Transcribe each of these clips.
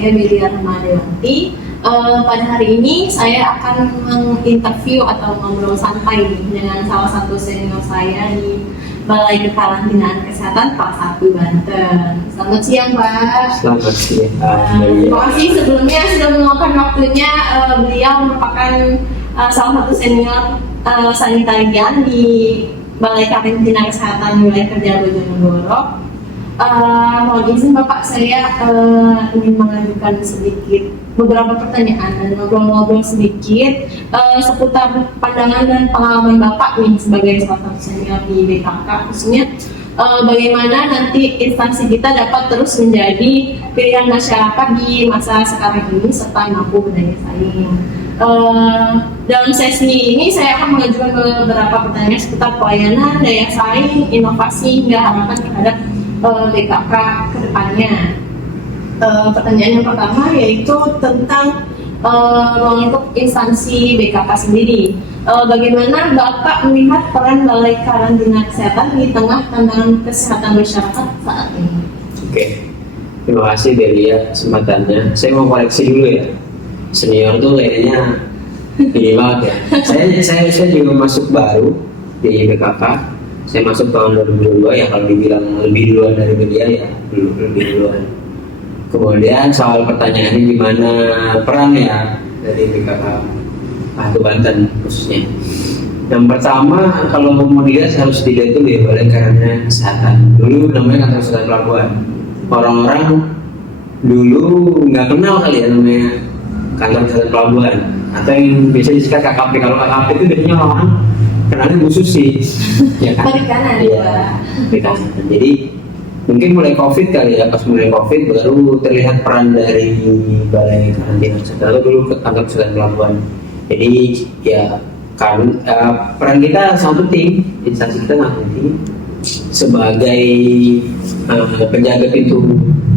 saya Belia Rahmadewanti. Pada hari ini saya akan menginterview atau ngobrol santai dengan salah satu senior saya di Balai Kekarantinaan Kesehatan Kelas 1 Banten. Selamat siang, Pak. Selamat siang. Terima kasih sebelumnya sudah meluangkan waktunya. Beliau merupakan salah satu senior sanitarian di Balai Karantina Kesehatan Wilayah Kerja Bojonegoro. Mohon izin Bapak, saya ingin mengajukan sedikit beberapa pertanyaan dan ngobrol-ngobrol sedikit seputar pandangan dan pengalaman Bapak nih sebagai salah satu senior di BKK, khususnya bagaimana nanti instansi kita dapat terus menjadi pilihan masyarakat di masa sekarang ini serta mampu berdaya saing. Dalam sesi ini saya akan mengajukan beberapa pertanyaan seputar pelayanan, daya saing, inovasi hingga harapan terhadap BKK ke depannya. Pertanyaan yang pertama yaitu tentang untuk instansi BKK sendiri. Bagaimana Bapak melihat peran Balai Karantina Kesehatan di tengah tantangan kesehatan masyarakat saat ini? Oke, terima kasih Belia kesempatannya. Saya mau koreksi dulu ya. Senior tuh kayaknya ini banget ya. Saya juga masuk baru di BKK. Saya masuk tahun 2022 ya, kalau dibilang lebih duluan dari Belia ya lebih duluan. Kemudian soal pertanyaannya gimana peran ya dari BKK Patu Banten khususnya. Yang pertama kalau mau dilihat harus dilihat dulu ya Balai Karantina Kesehatan. Dulu namanya Kantor Kesehatan Pelabuhan. Orang-orang dulu nggak kenal kali ya namanya Kantor Kesehatan Pelabuhan atau yang biasa disingkat KKP. Kalau KKP itu biasanya orang kenalnya Bu Susi, ya kan? Perikanan ya. Perikanan. Jadi mungkin mulai COVID kali ya, pas mulai COVID baru terlihat peran dari Balai Karantina Kesehatan atau dulu ke Kantor Kesehatan Pelabuhan. Jadi ya kan peran kita sangat penting, instansi kita sangat penting sebagai penjaga pintu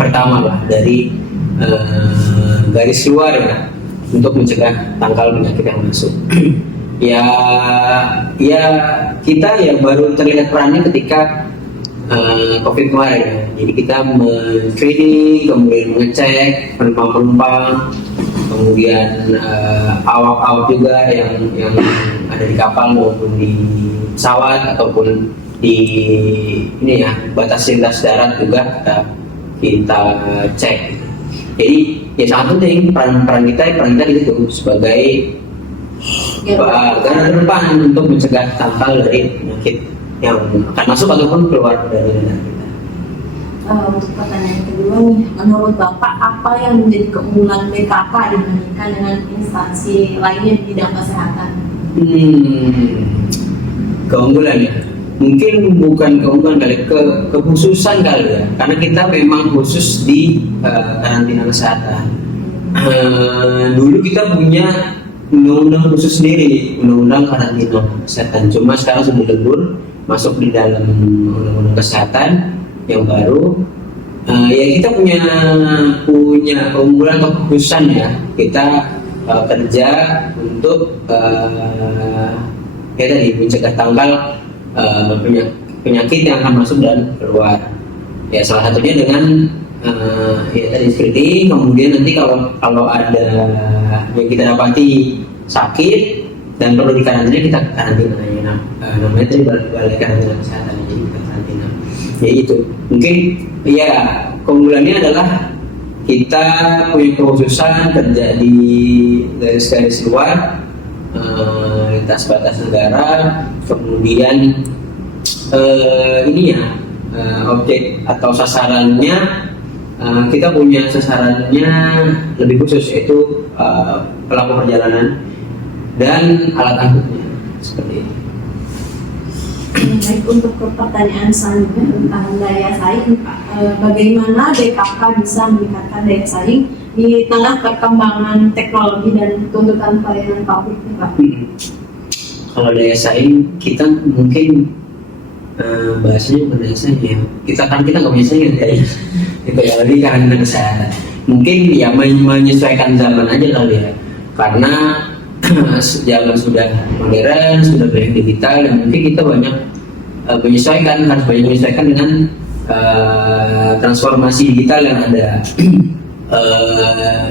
pertama lah dari garis luar ya untuk mencegah tangkal penyakit yang masuk. ya kita ya baru terlihat perannya ketika COVID kemarin ya. Jadi kita men-screening, kemudian mengecek penumpang-penumpang, kemudian awak-awak juga yang ada di kapal maupun di pesawat ataupun di ini ya batas lintas darat juga kita cek. Jadi ya sangat penting peran kita itu sebagai garda terdepan untuk mencegah tangkal dari penyakit yang akan masuk ataupun keluar dari negara kita. Untuk pertanyaan kedua nih, menurut Bapak apa yang menjadi keunggulan BKK dibandingkan dengan instansi lainnya di bidang kesehatan? Keunggulan ya? Mungkin bukan keunggulan kali, kekhususan kali ya, karena kita memang khusus di karantina kesehatan. Dulu kita punya undang-undang khusus sendiri, undang-undang karantina kesehatan. Cuma sekarang sudah lebur masuk di dalam undang-undang kesehatan yang baru. Ya kita punya keunggulan atau kekhususan ya. Kita kerja untuk ya tadi mencegah tangkal penyakit yang akan masuk dan keluar. Ya salah satunya dengan ya tadi screening, kemudian nanti kalau ada yang kita dapati sakit dan perlu dikarantina kita karantina ya, namanya tadi Balai Karantina Kesehatan, jadi kita karantina. Ya itu mungkin ya keunggulannya adalah kita punya kekhususan kerja di garis-garis luar, lintas batas negara, kemudian ini ya objek atau sasarannya kita punya sasarannya lebih khusus, yaitu pelaku perjalanan dan alat angkutnya seperti itu. Baik, untuk pertanyaan selanjutnya tentang daya saing, bagaimana BKK bisa meningkatkan daya saing di tengah perkembangan teknologi dan tuntutan pelayanan publik, Pak? Kalau daya saing kita mungkin bahasanya bukan daya saing ya. Kita nggak punya saing kayaknya. Itu ya lebih karantina kesehatan. Mungkin ya menyesuaikan zaman aja kali ya. Karena zaman sudah modern, sudah banyak digital, dan mungkin kita banyak harus banyak menyesuaikan dengan transformasi digital yang ada.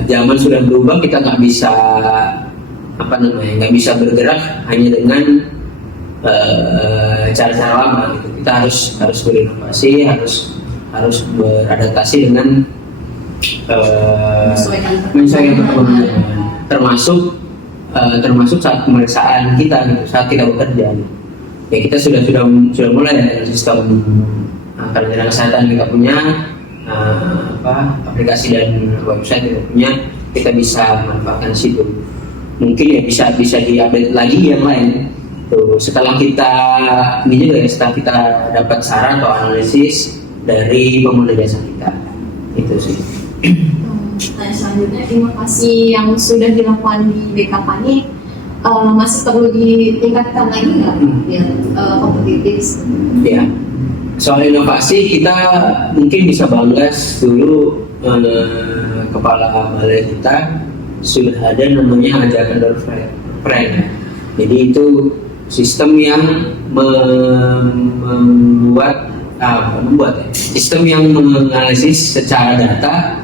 zaman sudah berubah, kita nggak bisa nggak bisa bergerak hanya dengan cara-cara lama gitu. Kita harus berinovasi, harus beradaptasi dengan menyesuaikan perkembangan zaman. Termasuk saat pemeriksaan kita gitu, saat kita bekerja. Ya kita sudah mulai dari sistem karantina kesehatan kita punya, aplikasi dan website kita punya, kita bisa manfaatkan situ. Mungkin ya bisa diupdate lagi yang lain. Tuh, setelah kita setelah kita dapat saran atau analisis dari pengguna jasa kita, itu sih. Nah, selanjutnya inovasi yang sudah dilakukan di BKK ini masih perlu ditingkatkan lagi nggak biar kompetitif? Ya, soal inovasi kita mungkin bisa bahas dulu. Kepala balai kita sudah ada namanya Agile Development. Jadi itu sistem yang sistem yang menganalisis secara data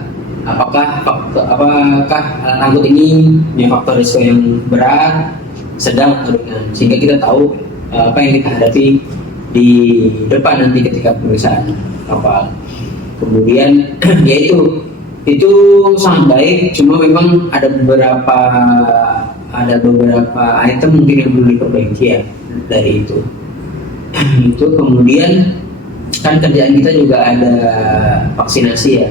apakah alat angkut ini punya faktor risiko yang berat, sedang atau ringan, sehingga kita tahu apa yang kita hadapi di depan nanti ketika pemeriksaan kapal. Kemudian yaitu itu sangat baik, cuma memang ada beberapa item mungkin yang perlu diperbaiki ya dari itu. Itu kemudian kan kerjaan kita juga ada vaksinasi ya.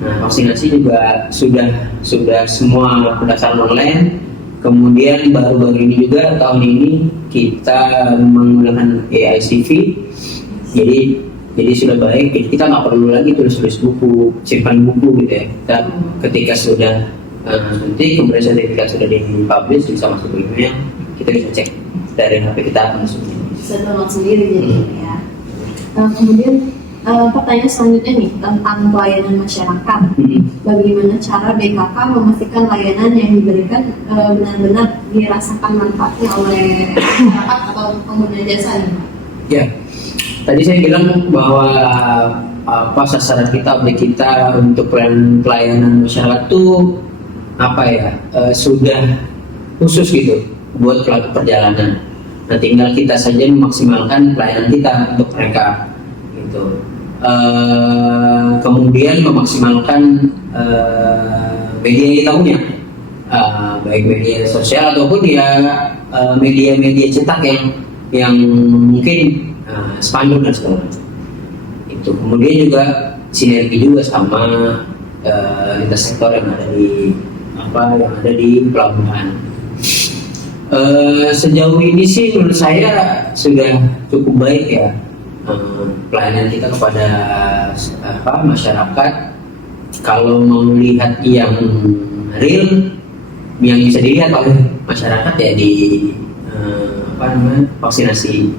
Nah, vaksinasi juga sudah semua berdasarkan online. Kemudian baru-baru ini juga tahun ini kita menggunakan AICV. Jadi sudah baik. Jadi kita nggak perlu lagi tulis buku, simpan buku gitu ya. Kita ketika sudah nanti kemudian sertifikat sudah dipublish, bisa masuk ke email, kita bisa cek dari HP kita langsung. Bisa download sendiri jadi ya. Kemudian pertanyaan selanjutnya nih tentang pelayanan masyarakat. Bagaimana cara BKK memastikan layanan yang diberikan benar-benar dirasakan manfaatnya oleh masyarakat atau pengguna jasa nih? Ya, tadi saya bilang bahwa sasaran kita, objek kita untuk pelayanan masyarakat itu sudah khusus gitu buat pelaku perjalanan. Nah, tinggal kita saja memaksimalkan pelayanan kita untuk mereka gitu. Kemudian memaksimalkan media yang kita punya, baik media sosial ataupun ya media-media cetak yang mungkin spanduk dan segala macam. Itu kemudian juga sinergi juga sama lintas sektor yang ada di pelabuhan. Sejauh ini sih menurut saya sudah cukup baik ya pelayanan kita kepada masyarakat. Kalau mau lihat yang real, yang bisa dilihat oleh masyarakat ya di vaksinasi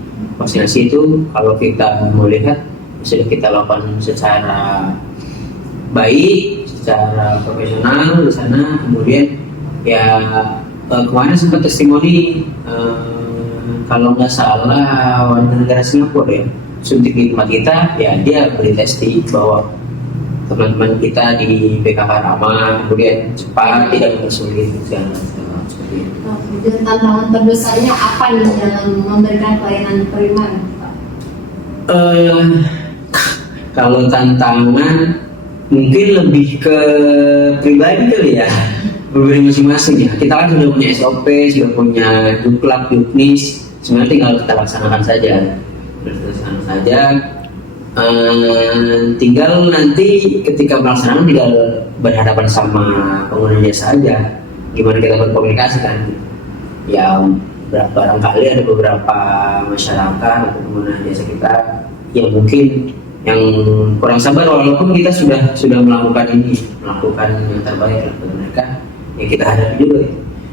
itu kalau kita mau lihat sudah kita lakukan secara baik, secara profesional di sana. Kemudian ya kemarin sempat testimoni kalau nggak salah warga negara Singapura ya, suntik di tempat kita ya, dia beri testing bahwa teman-teman kita di BKK ramah, kemudian cepat, tidak mempersulit segala seperti itu. Dan tantangan terbesarnya apa nih dalam memberikan pelayanan primer, Pak? Kalau tantangan mungkin lebih ke pribadi kali ya, berbeda masing-masing ya. Kita kan sudah punya SOP, sudah punya Juklak, Juknis, sebenarnya tinggal kita laksanakan saja. Tinggal nanti ketika melaksanakan tinggal berhadapan sama pengguna jasa aja, gimana kita berkomunikasi kan. Ya barangkali ada beberapa masyarakat atau pengguna jasa kita yang mungkin yang kurang sabar, walaupun kita sudah melakukan yang terbaik untuk mereka, ya kita hadapi juga ya.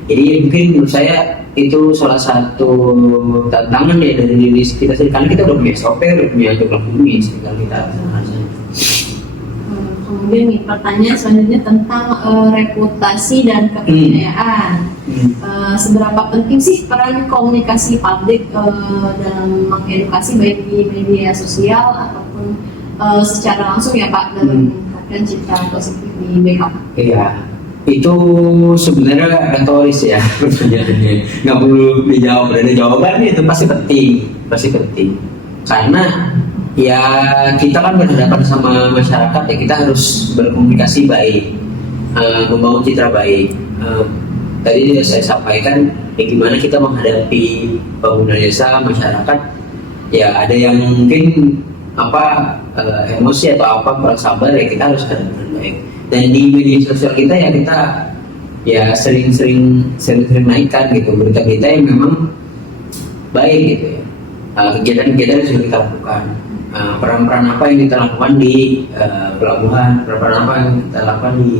Jadi mungkin menurut saya itu salah satu tantangan ya dari diri kita sendiri, karena kita udah punya SOP, udah punya jumlah bumi, tinggal kita kemudian nih pertanyaan selanjutnya tentang reputasi dan kepercayaan. Seberapa penting sih peran komunikasi publik dalam mengedukasi baik di media sosial ataupun secara langsung ya Pak dalam meningkatkan memberikan citra positif di BKK? Iya, itu sebenarnya retoris ya pertanyaannya, nggak perlu dijawab, ada jawabannya, itu pasti penting karena ya kita kan berhadapan sama masyarakat ya, kita harus berkomunikasi baik, membangun citra baik. Tadi sudah saya sampaikan ya, gimana kita menghadapi pengguna jasa masyarakat ya, ada yang mungkin emosi atau kurang sabar ya, kita harus hadapi dengan baik. Dan di media sosial kita ya, kita ya sering naikkan gitu berita-berita yang memang baik gitu ya, kegiatan-kegiatan yang sudah kita lakukan, peran-peran apa yang kita lakukan di pelabuhan, peran apa yang kita lakukan di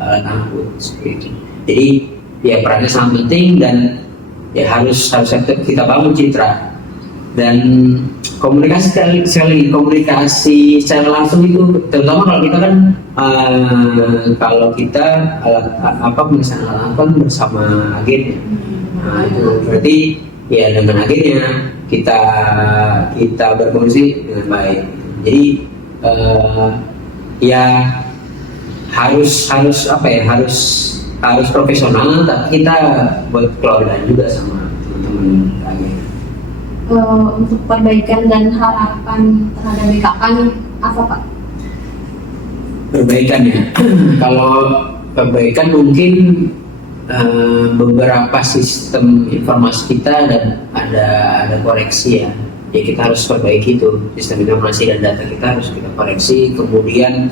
alat angkut seperti itu. Jadi ya perannya sangat penting dan ya harus kita bangun citra. Dan komunikasi komunikasi secara langsung itu, terutama kalau kita kan pemeriksaan alat angkut bersama agennya. Nah, itu berarti ya dengan agennya kita berkomunikasi dengan baik. Jadi ya harus profesional, tapi kita buat keluarga juga sama teman-teman agen. Untuk perbaikan dan harapan terhadap BKK nih apa Pak? Perbaikan ya. Kalau perbaikan mungkin beberapa sistem informasi kita dan ada koreksi ya. Ya kita harus perbaiki itu sistem informasi dan data kita harus kita koreksi. Kemudian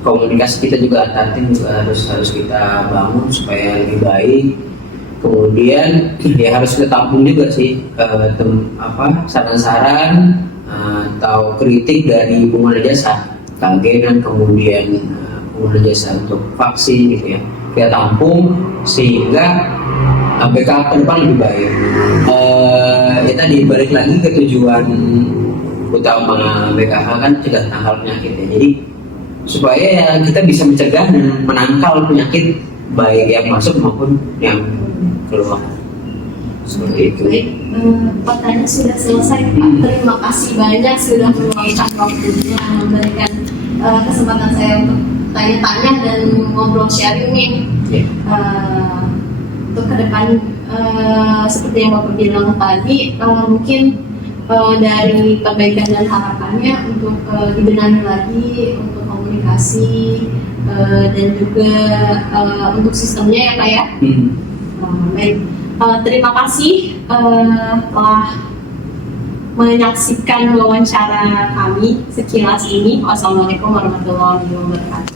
komunikasi kita juga antar tim juga harus kita bangun supaya lebih baik. Kemudian ya harus kita tampung juga sih saran-saran atau kritik dari pengguna jasa, keagenan, kemudian pengguna jasa untuk vaksin gitu ya, kita tampung sehingga BKK ke depan lebih baik. Ya tadi balik lagi ke tujuan utama BKK kan cegah tangkal penyakit ya. Jadi supaya ya kita bisa mencegah dan menangkal penyakit baik yang masuk maupun yang keluar. Seperti itu. Baik, pertanyaan sudah selesai Pak. Terima kasih banyak sudah meluangkan waktunya memberikan kesempatan saya untuk tanya-tanya dan ngobrol sharing nih. Untuk ke depan seperti yang Bapak bilang tadi, mungkin dari perbaikan dan harapannya untuk dibenahi lagi untuk komunikasi dan juga untuk sistemnya ya Pak ya. Baik, terima kasih telah menyaksikan wawancara kami sekilas ini. Wassalamualaikum warahmatullahi wabarakatuh.